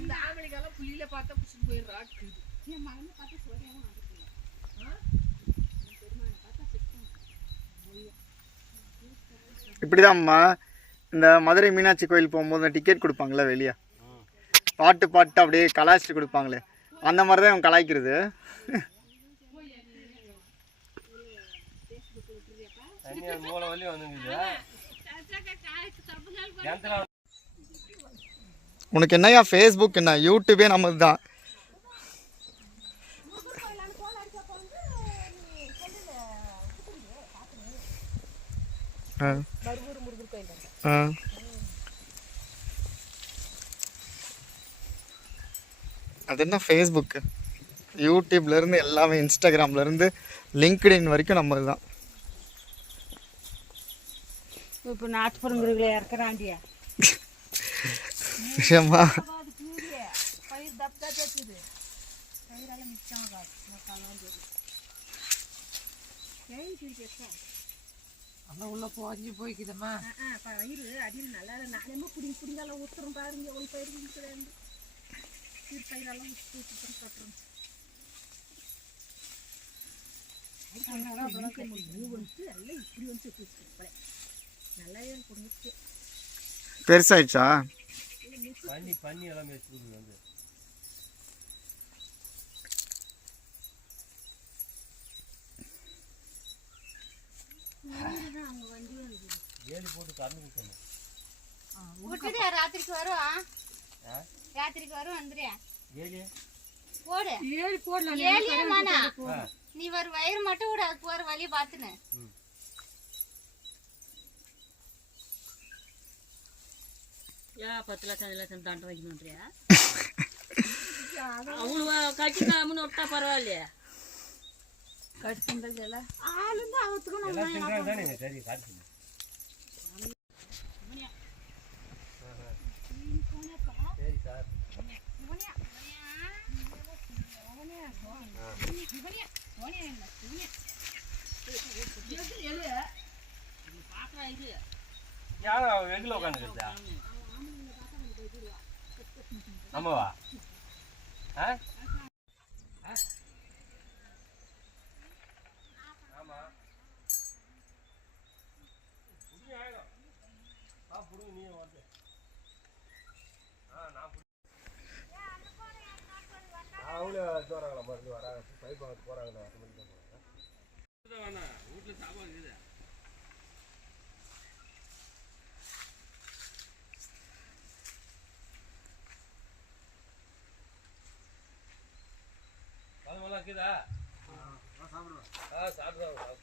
இந்த ஆம்பளைக்கெல்லாம் புள்ளியில பார்த்தா புடிச்சிட்டு போயிடுறா. என் மகனை பார்த்தா சோடியாவும் வந்துருக்கீங்க. பெருமானை பார்த்தா சிக்கும். இப்படிதான்மா இந்த மதுரை மீனாட்சி கோயில் போகும்போது டிக்கெட் கொடுப்பாங்களே வெளியே, பாட்டு பாட்டு அப்படியே கலாய்ச்சிட்டு கொடுப்பாங்களே, அந்த மாதிரி தான் இவன் கலாய்க்கிறது. உனக்கு என்னையா ஃபேஸ்புக் என்ன யூடியூபே நமது தான். அது என்ன ஃபேஸ்புக்கு, யூடியூப்லேருந்து எல்லாமே, இன்ஸ்டாகிராம்லேருந்து லிங்க்டின் வரைக்கும் நம்மது தான். இப்போ நாட்டுப்புறங்குருவில இறக்குறாண்டியா ஏம்மா பயிர் தப்பா தெரியுது, பயிரெல்லாம் மிச்சமாக அதான் உள்ள போஞ்சு போய்க்குதம்மா. பயிர் அடியில் நல்லா நானேமா பிடிங்க பிடிங்கெல்லாம் ஊற்றுறோம் பாருங்க. ஒரு பயிர் பிடிக்கிறேன் பயிரெல்லாம் ஊற்றி கட்டுறோம். பெருசாயிடுச்சா? பண்ணி எல்லாம் வச்சுருக்குது வந்து ஏழு போட்டு கறந்து கொடுக்கணும். ராத்திரிக்கு வரும், ராத்திரிக்கு வரும் வந்துடுறியா? ஏழு போடு, ஏழு போடலாம். நீ ஒரு வயிறு மட்டும் விட, அதுக்கு ஒரு வழியை பார்த்துனேன். ஏன் 10 லட்சம் தண்டை வைக்கணுன்றியா? அவ்வளோ கட்டி காமுன்னு விட்டா பரவாயில்லையா? கட்டி தந்ததுல ஆளுங்க அவத்துக்கும் தானே சரி காட்டு. சரி சார் யாரா வெகுல உட்காந்துருக்கா? ஆமாவா? ஆமா புடுங்க நீ வந்து அவங்களே வராங்களா மருந்து வராங்க பைப் வாங்க போறாங்களா? வீட்டில் சாப்பாடு இருக்குது. அது நல்லா இருக்குதா? சாப்பிடுவேன். சாப்பிடுவேன்.